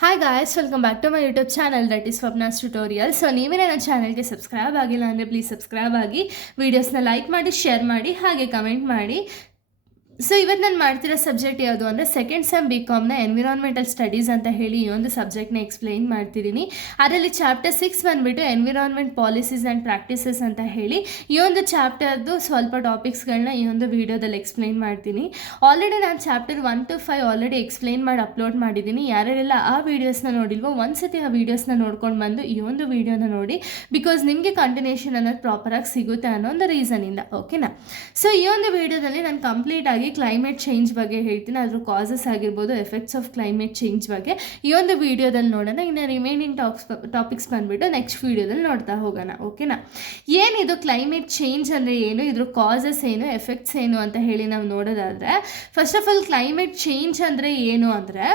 Hi guys, welcome back to my YouTube channel that is Swapna's tutorial. So ನೀವೇ ನನ್ನ ಚಾನಲ್ಗೆ subscribe ಆಗಿಲ್ಲ ಅಂದರೆ ಪ್ಲೀಸ್ ಸಬ್ಸ್ಕ್ರೈಬ್ ಆಗಿ, ವೀಡಿಯೋಸ್ನ ಲೈಕ್ ಮಾಡಿ, ಶೇರ್ ಮಾಡಿ, ಹಾಗೆ ಕಮೆಂಟ್ ಮಾಡಿ. ಸೊ ಇವತ್ತು ನಾನು ಮಾಡ್ತಿರೋ ಸಬ್ಜೆಕ್ಟ್ ಯಾವುದು ಅಂದರೆ ಸೆಕೆಂಡ್ ಸೆಮ್ ಬಿ ಕಾಮ್ನ ಎನ್ವಿರಾನ್ಮೆಂಟಲ್ ಸ್ಟಡೀಸ್ ಅಂತ ಹೇಳಿ ಈ ಒಂದು ಸಬ್ಜೆಕ್ಟ್ನ ಎಕ್ಸ್ಪ್ಲೈನ್ ಮಾಡ್ತಿದ್ದೀನಿ. ಅದರಲ್ಲಿ ಚಾಪ್ಟರ್ 6 ಬಂದುಬಿಟ್ಟು ಎನ್ವಿರಾನ್ಮೆಂಟ್ ಪಾಲಿಸೀಸ್ ಆ್ಯಂಡ್ ಪ್ರಾಕ್ಟೀಸಸ್ ಅಂತ ಹೇಳಿ ಈ ಒಂದು ಚಾಪ್ಟರ್ದು ಸ್ವಲ್ಪ ಟಾಪಿಕ್ಸ್ಗಳನ್ನ ಈ ಒಂದು ವೀಡಿಯೋದಲ್ಲಿ ಎಕ್ಸ್ಪ್ಲೈನ್ ಮಾಡ್ತೀನಿ. ಆಲ್ರೆಡಿ ನಾನು ಚಾಪ್ಟರ್ 1 to 5 ಆಲ್ರೆಡಿ ಎಕ್ಸ್ಪ್ಲೈನ್ ಮಾಡಿ ಅಪ್ಲೋಡ್ ಮಾಡಿದ್ದೀನಿ. ಯಾರ್ಯಾರೆಲ್ಲ ಆ ವೀಡಿಯೋಸ್ನ ನೋಡಿಲ್ವೋ ಒಂದ್ಸತಿ ಆ ವೀಡಿಯೋಸ್ನ ನೋಡ್ಕೊಂಡು ಬಂದು ಈ ಒಂದು ವೀಡಿಯೋನ ನೋಡಿ, ಬಿಕಾಸ್ ನಿಮಗೆ ಕಂಟಿನ್ಯೂಷನ್ ಅನ್ನೋದು ಪ್ರಾಪರಾಗಿ ಸಿಗುತ್ತೆ ಅನ್ನೋ ಒಂದು ರೀಸನಿಂದ. ಓಕೆನಾ? ಸೊ ಈ ಒಂದು ವೀಡಿಯೋದಲ್ಲಿ ನಾನು ಕಂಪ್ಲೀಟ್ ಆಗಿ ಕ್ಲೈಮೇಟ್ ಚೇಂಜ್ ಬಗ್ಗೆ ಹೇಳ್ತೀನಿ, ಅದ್ರ ಕಾಸಸ್ ಆಗಿರ್ಬೋದು, ಎಫೆಕ್ಟ್ಸ್ ಆಫ್ ಕ್ಲೈಮೇಟ್ ಚೇಂಜ್ ಬಗ್ಗೆ ಈ ಒಂದು ವೀಡಿಯೋದಲ್ಲಿ ನೋಡೋಣ. ಇನ್ನು ರಿಮೈನಿಂಗ್ ಟಾಪಿಕ್ಸ್ ಬಂದುಬಿಟ್ಟು ನೆಕ್ಸ್ಟ್ ವೀಡಿಯೋದಲ್ಲಿ ನೋಡ್ತಾ ಹೋಗೋಣ. ಓಕೆನಾ? ಏನಿದು ಕ್ಲೈಮೇಟ್ ಚೇಂಜ್ ಅಂದರೆ ಏನು, ಇದ್ರ ಕಾಸಸ್ ಏನು, ಎಫೆಕ್ಟ್ಸ್ ಏನು ಅಂತ ಹೇಳಿ ನಾವು ನೋಡೋದಾದರೆ, first of all climate change ಅಂದರೆ ಏನು ಅಂದರೆ,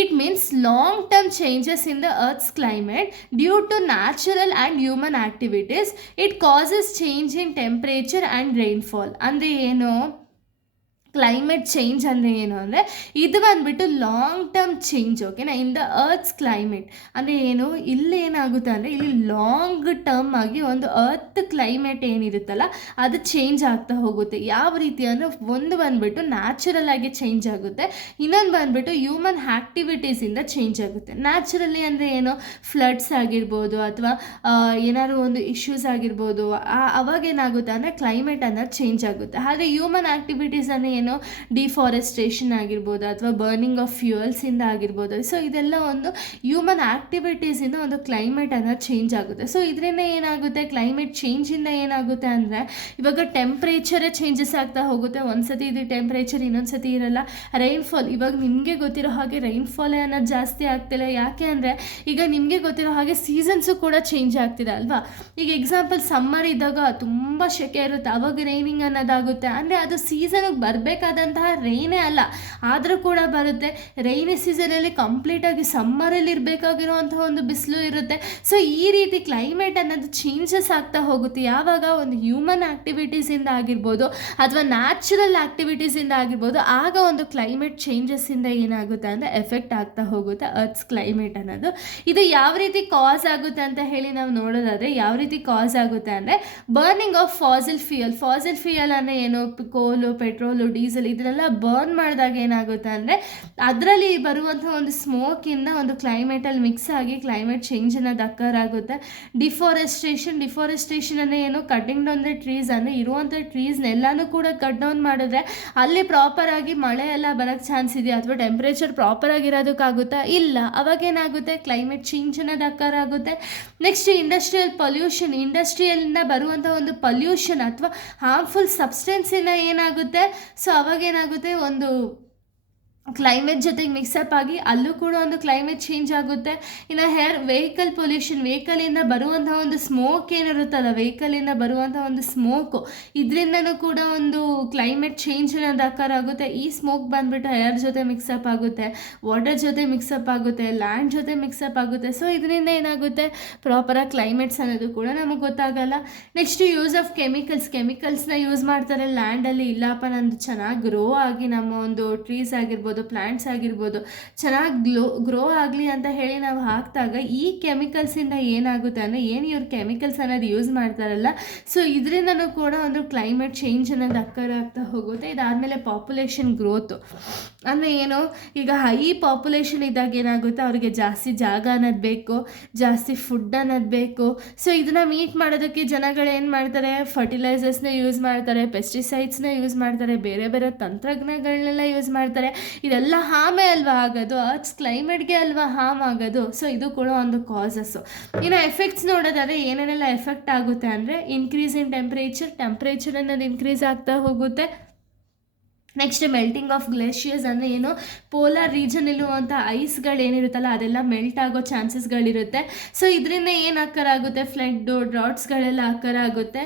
it means long term changes in the earth's climate due to natural and human activities. It causes change in temperature and rainfall. ಅಂದರೆ ಏನು ಕ್ಲೈಮೇಟ್ ಚೇಂಜ್ ಅಂದರೆ ಏನು ಅಂದರೆ, ಇದು ಬಂದುಬಿಟ್ಟು ಲಾಂಗ್ ಟರ್ಮ್ ಚೇಂಜ್. ಓಕೆನಾ? ಇನ್ ದ ಅರ್ತ್ಸ್ ಕ್ಲೈಮೇಟ್ ಅಂದರೆ ಏನು, ಇಲ್ಲಿ ಏನಾಗುತ್ತೆ ಅಂದರೆ ಇಲ್ಲಿ ಲಾಂಗ್ ಟರ್ಮ್ ಆಗಿ ಒಂದು ಅರ್ತ್ ಕ್ಲೈಮೇಟ್ ಏನಿರುತ್ತಲ್ಲ ಅದು ಚೇಂಜ್ ಆಗ್ತಾ ಹೋಗುತ್ತೆ. ಯಾವ ರೀತಿ ಅಂದರೆ, ಒಂದು ಬಂದುಬಿಟ್ಟು ನ್ಯಾಚುರಲ್ ಆಗಿ ಚೇಂಜ್ ಆಗುತ್ತೆ, ಇನ್ನೊಂದು ಬಂದುಬಿಟ್ಟು ಹ್ಯೂಮನ್ ಆ್ಯಕ್ಟಿವಿಟೀಸಿಂದ ಚೇಂಜ್ ಆಗುತ್ತೆ. ನ್ಯಾಚುರಲಿ ಅಂದರೆ ಏನು, ಫ್ಲಡ್ಸ್ ಆಗಿರ್ಬೋದು ಅಥವಾ ಏನಾದ್ರು ಒಂದು ಇಶ್ಯೂಸ್ ಆಗಿರ್ಬೋದು, ಅವಾಗ ಏನಾಗುತ್ತೆ ಅಂದರೆ ಕ್ಲೈಮೇಟ್ ಅನ್ನೋದು ಚೇಂಜ್ ಆಗುತ್ತೆ. ಆದರೆ ಹ್ಯೂಮನ್ ಆ್ಯಕ್ಟಿವಿಟೀಸ್ ಅಂದರೆ ಏನು, ಡಿಫಾರೆಸ್ಟೇಷನ್ ಆಗಿರ್ಬೋದು ಅಥವಾ ಬರ್ನಿಂಗ್ ಆಫ್ ಫ್ಯೂಯಲ್ಸಿಂದ ಆಗಿರ್ಬೋದು. ಸೊ ಇದೆಲ್ಲ ಒಂದು ಹ್ಯೂಮನ್ ಆ್ಯಕ್ಟಿವಿಟೀಸಿಂದ ಒಂದು ಕ್ಲೈಮೇಟ್ ಅನ್ನೋದು ಚೇಂಜ್ ಆಗುತ್ತೆ. ಸೊ ಇದರಿಂದ ಏನಾಗುತ್ತೆ, ಕ್ಲೈಮೇಟ್ ಚೇಂಜಿಂದ ಏನಾಗುತ್ತೆ ಅಂದರೆ, ಇವಾಗ ಟೆಂಪ್ರೇಚರೇ ಚೇಂಜಸ್ ಆಗ್ತಾ ಹೋಗುತ್ತೆ. ಒಂದ್ಸತಿ ಇದು ಟೆಂಪ್ರೇಚರ್, ಇನ್ನೊಂದ್ಸತಿ ಇರಲ್ಲ. ರೈನ್ಫಾಲ್, ಇವಾಗ ನಿಮಗೆ ಗೊತ್ತಿರೋ ಹಾಗೆ ರೈನ್ಫಾಲ್ ಅನ್ನೋದು ಜಾಸ್ತಿ ಆಗ್ತಿಲ್ಲ. ಯಾಕೆ ಅಂದರೆ ಈಗ ನಿಮಗೆ ಗೊತ್ತಿರೋ ಹಾಗೆ ಸೀಸನ್ಸು ಕೂಡ ಚೇಂಜ್ ಆಗ್ತಿದೆ ಅಲ್ವಾ. ಈಗ ಎಕ್ಸಾಂಪಲ್ ಸಮ್ಮರ್ ಇದ್ದಾಗ ತುಂಬ ಸೆಕೆ ಇರುತ್ತೆ, ಅವಾಗ ರೈನಿಂಗ್ ಅನ್ನೋದಾಗುತ್ತೆ. ಅಂದರೆ ಅದು ಸೀಸನ್ಗೆ ಬರಬೇಕಾದಂತಹ ರೈನೇ ಅಲ್ಲ, ಆದರೂ ಕೂಡ ಬರುತ್ತೆ. ರೈನಿ ಸೀಸನಲ್ಲಿ ಕಂಪ್ಲೀಟಾಗಿ ಸಮ್ಮರಲ್ಲಿ ಇರಬೇಕಾಗಿರುವಂತಹ ಒಂದು ಬಿಸಿಲು ಇರುತ್ತೆ. ಸೊ ಈ ರೀತಿ ಕ್ಲೈಮೇಟ್ ಅನ್ನೋದು ಚೇಂಜಸ್ ಆಗ್ತಾ ಹೋಗುತ್ತೆ. ಯಾವಾಗ ಒಂದು ಹ್ಯೂಮನ್ ಆ್ಯಕ್ಟಿವಿಟೀಸಿಂದ ಆಗಿರ್ಬೋದು ಅಥವಾ ನ್ಯಾಚುರಲ್ ಆ್ಯಕ್ಟಿವಿಟೀಸಿಂದ ಆಗಿರ್ಬೋದು, ಆಗ ಒಂದು ಕ್ಲೈಮೇಟ್ ಚೇಂಜಸ್ಸಿಂದ ಏನಾಗುತ್ತೆ ಅಂದರೆ ಎಫೆಕ್ಟ್ ಆಗ್ತಾ ಹೋಗುತ್ತೆ ಅರ್ತ್ಸ್ ಕ್ಲೈಮೇಟ್ ಅನ್ನೋದು. ಇದು ಯಾವ ರೀತಿ ಕಾಸ್ ಆಗುತ್ತೆ ಅಂತ ಹೇಳಿ ನಾವು ನೋಡೋದಾದರೆ, ಯಾವ ರೀತಿ ಕಾಸ್ ಆಗುತ್ತೆ ಅಂದರೆ, ಬರ್ನಿಂಗ್ ಆಫ್ ಫಾಸಿಲ್ ಫ್ಯೂಯಲ್ ಅಂದರೆ ಏನು, ಕೋಲು, ಪೆಟ್ರೋಲು, ಡೀಸೆಲ್ ಇದನ್ನೆಲ್ಲ ಬರ್ನ್ ಮಾಡಿದಾಗ ಏನಾಗುತ್ತೆ ಅಂದರೆ ಅದರಲ್ಲಿ ಬರುವಂಥ ಒಂದು ಸ್ಮೋಕಿಂದ ಒಂದು ಕ್ಲೈಮೇಟಲ್ಲಿ ಮಿಕ್ಸ್ ಆಗಿ ಕ್ಲೈಮೇಟ್ ಚೇಂಜ್ ಅನ್ನೋದು ಅಕ್ಕರ್ ಆಗುತ್ತೆ. ಡಿಫಾರೆಸ್ಟೇಷನ್ ಅಂದರೆ ಏನು, ಕಟಿಂಗ್ ಡೌನ್ ದ ಟ್ರೀಸ್ ಅಂದರೆ ಇರುವಂಥ ಟ್ರೀಸ್ನೆಲ್ಲನೂ ಕೂಡ ಕಟ್ ಡೌನ್ ಮಾಡಿದ್ರೆ ಅಲ್ಲಿ ಪ್ರಾಪರಾಗಿ ಮಳೆ ಎಲ್ಲ ಬರೋಕ್ಕೆ ಚಾನ್ಸ್ ಇದೆಯಾ ಅಥವಾ ಟೆಂಪ್ರೇಚರ್ ಪ್ರಾಪರಾಗಿರೋದಕ್ಕಾಗುತ್ತಾ? ಇಲ್ಲ. ಅವಾಗೇನಾಗುತ್ತೆ, ಕ್ಲೈಮೇಟ್ ಚೇಂಜ್ ಅನ್ನೋದು ಅಕ್ಕರ್ ಆಗುತ್ತೆ. ನೆಕ್ಸ್ಟ್ ಇಂಡಸ್ಟ್ರಿಯಲಿಂದ ಬರುವಂಥ ಒಂದು ಪಲ್ಯೂಷನ್ ಅಥವಾ ಹಾರ್ಮ್ಫುಲ್ ಸಬ್ಸ್ಟೆನ್ಸಿಂದ ಏನಾಗುತ್ತೆ, ಸೊ ಅವಾಗೇನಾಗುತ್ತೆ, ಒಂದು ಕ್ಲೈಮೇಟ್ ಜೊತೆಗೆ ಮಿಕ್ಸಪ್ ಆಗಿ ಅಲ್ಲೂ ಕೂಡ ಒಂದು ಕ್ಲೈಮೇಟ್ ಚೇಂಜ್ ಆಗುತ್ತೆ. ಇನ್ನು ವೆಹಿಕಲ್ ಪೊಲ್ಯೂಷನ್, ವೆಹಿಕಲಿಂದ ಬರುವಂಥ ಒಂದು ಸ್ಮೋಕ್ ಏನಿರುತ್ತಲ್ಲ, ವೆಹಿಕಲಿಂದ ಬರುವಂಥ ಒಂದು ಸ್ಮೋಕು, ಇದರಿಂದನೂ ಕೂಡ ಒಂದು ಕ್ಲೈಮೇಟ್ ಚೇಂಜ್ ಅನ್ನೋದು ಅಕ್ಕರ್ ಆಗುತ್ತೆ. ಈ ಸ್ಮೋಕ್ ಬಂದುಬಿಟ್ಟು ಏರ್ ಜೊತೆ ಮಿಕ್ಸಪ್ ಆಗುತ್ತೆ, ವಾಟರ್ ಜೊತೆ ಮಿಕ್ಸಪ್ ಆಗುತ್ತೆ, ಲ್ಯಾಂಡ್ ಜೊತೆ ಮಿಕ್ಸಪ್ ಆಗುತ್ತೆ. ಸೊ ಇದರಿಂದ ಏನಾಗುತ್ತೆ, ಪ್ರಾಪರಾಗಿ ಕ್ಲೈಮೇಟ್ಸ್ ಅನ್ನೋದು ಕೂಡ ನಮಗೆ ಗೊತ್ತಾಗಲ್ಲ. ನೆಕ್ಸ್ಟ್ ಯೂಸ್ ಆಫ್ ಕೆಮಿಕಲ್ಸ್ನ ಯೂಸ್ ಮಾಡ್ತಾರೆ ಲ್ಯಾಂಡಲ್ಲಿ. ಇಲ್ಲಪ್ಪ ನಂದು ಚೆನ್ನಾಗಿ ಗ್ರೋ ಆಗಿ ನಮ್ಮ ಒಂದು ಟ್ರೀಸ್ ಆಗಿರ್ಬೋದು, ಪ್ಲಾಂಟ್ಸ್ ಆಗಿರ್ಬೋದು ಚೆನ್ನಾಗಿ ಗ್ರೋ ಆಗಲಿ ಅಂತ ಹೇಳಿ ನಾವು ಹಾಕಿದಾಗ ಈ ಕೆಮಿಕಲ್ಸಿಂದ ಏನಾಗುತ್ತೆ ಅಂದರೆ, ಏನು ಇವ್ರು ಕೆಮಿಕಲ್ಸ್ ಅನ್ನೋದು ಯೂಸ್ ಮಾಡ್ತಾರಲ್ಲ, ಸೊ ಇದರಿಂದನೂ ಕೂಡ ಒಂದು ಕ್ಲೈಮೇಟ್ ಚೇಂಜ್ ಅನ್ನೋದು ಅಕ್ಕರ್ ಆಗ್ತಾ ಹೋಗುತ್ತೆ. ಇದಾದಮೇಲೆ ಪಾಪ್ಯುಲೇಷನ್ ಗ್ರೋತು ಅಂದರೆ ಏನು, ಈಗ ಹೈ ಪಾಪ್ಯುಲೇಷನ್ ಇದ್ದಾಗ ಏನಾಗುತ್ತೆ, ಅವರಿಗೆ ಜಾಸ್ತಿ ಜಾಗ ಅನ್ನೋದು ಬೇಕು, ಜಾಸ್ತಿ ಫುಡ್ ಅನ್ನೋದು ಬೇಕು. ಸೊ ಇದನ್ನು ಮೀಟ್ ಮಾಡೋದಕ್ಕೆ ಜನಗಳು ಏನು ಮಾಡ್ತಾರೆ, ಫರ್ಟಿಲೈಸರ್ಸ್ನ ಯೂಸ್ ಮಾಡ್ತಾರೆ, ಪೆಸ್ಟಿಸೈಡ್ಸ್ನ ಯೂಸ್ ಮಾಡ್ತಾರೆ, ಬೇರೆ ಬೇರೆ ತಂತ್ರಜ್ಞಾನಗಳನ್ನೆಲ್ಲ ಯೂಸ್ ಮಾಡ್ತಾರೆ. ಇದೆಲ್ಲ ಹಾಮೇ ಅಲ್ವಾ ಆಗೋದು, ಅರ್ತ್ಸ್ ಕ್ಲೈಮೇಟ್ಗೆ ಅಲ್ವಾ ಹಾಮ್ ಆಗೋದು. ಸೊ ಇದು ಕೂಡ ಒಂದು ಕಾಸಸ್ಸು. ಇನ್ನು ಎಫೆಕ್ಟ್ಸ್ ನೋಡೋದಾದರೆ ಏನೇನೆಲ್ಲ ಎಫೆಕ್ಟ್ ಆಗುತ್ತೆ ಅಂದರೆ, ಇನ್ಕ್ರೀಸ್ ಇನ್ ಟೆಂಪ್ರೇಚರ್ ಅನ್ನೋದು ಇನ್ಕ್ರೀಸ್ ಆಗ್ತಾ ಹೋಗುತ್ತೆ. ನೆಕ್ಸ್ಟ್ ಮೆಲ್ಟಿಂಗ್ ಆಫ್ ಗ್ಲೇಷಿಯರ್ಸ್ ಅಂದರೆ ಏನು, ಪೋಲಾರ್ ರೀಜನಲ್ಲಿರುವಂಥ ಐಸ್ಗಳೇನಿರುತ್ತಲ್ಲ ಅದೆಲ್ಲ ಮೆಲ್ಟ್ ಆಗೋ ಚಾನ್ಸಸ್ಗಳಿರುತ್ತೆ. ಸೊ ಇದರಿಂದ ಏನು ಅಕ್ಕರ್ ಆಗುತ್ತೆ, ಫ್ಲಡ್ಡು, ಡ್ರಾಟ್ಸ್ಗಳೆಲ್ಲ ಅಕ್ಕರ್ ಆಗುತ್ತೆ.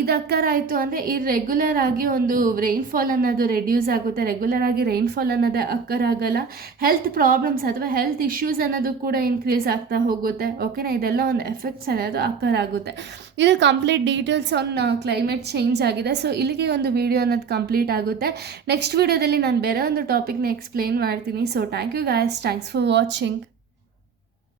ಇದು ಅಕ್ಕರ್ ಆಯಿತು ಅಂದರೆ ಇರ್ರೆಗ್ಯುಲರ್ ಆಗಿ ಒಂದು ರೈನ್ಫಾಲ್ ಅನ್ನೋದು ರೆಡ್ಯೂಸ್ ಆಗುತ್ತೆ, ರೆಗ್ಯುಲರ್ ಆಗಿ ರೈನ್ಫಾಲ್ ಅನ್ನೋದು ಅಕ್ಕರ್ ಆಗಲ್ಲ. ಹೆಲ್ತ್ ಪ್ರಾಬ್ಲಮ್ಸ್ ಅಥವಾ ಹೆಲ್ತ್ ಇಶ್ಯೂಸ್ ಅನ್ನೋದು ಕೂಡ ಇನ್ಕ್ರೀಸ್ ಆಗ್ತಾ ಹೋಗುತ್ತೆ. ಓಕೆನಾ? ಇದೆಲ್ಲ ಒಂದು ಎಫೆಕ್ಟ್ಸ್ ಅನ್ನೋದು ಅಕ್ಕರ್ ಆಗುತ್ತೆ. ಇದು complete details on climate change ಆಗಿದೆ. ಸೊ ಇಲ್ಲಿಗೆ ಒಂದು ವಿಡಿಯೋ ಅನ್ನೋದು ಕಂಪ್ಲೀಟ್ ಆಗುತ್ತೆ. ನೆಕ್ಸ್ಟ್ ವಿಡಿಯೋದಲ್ಲಿ ನಾನು ಬೇರೆ ಒಂದು ಟಾಪಿಕ್ನ ಎಕ್ಸ್ಪ್ಲೇನ್ ಮಾಡ್ತೀನಿ. So thank you guys, thanks for watching.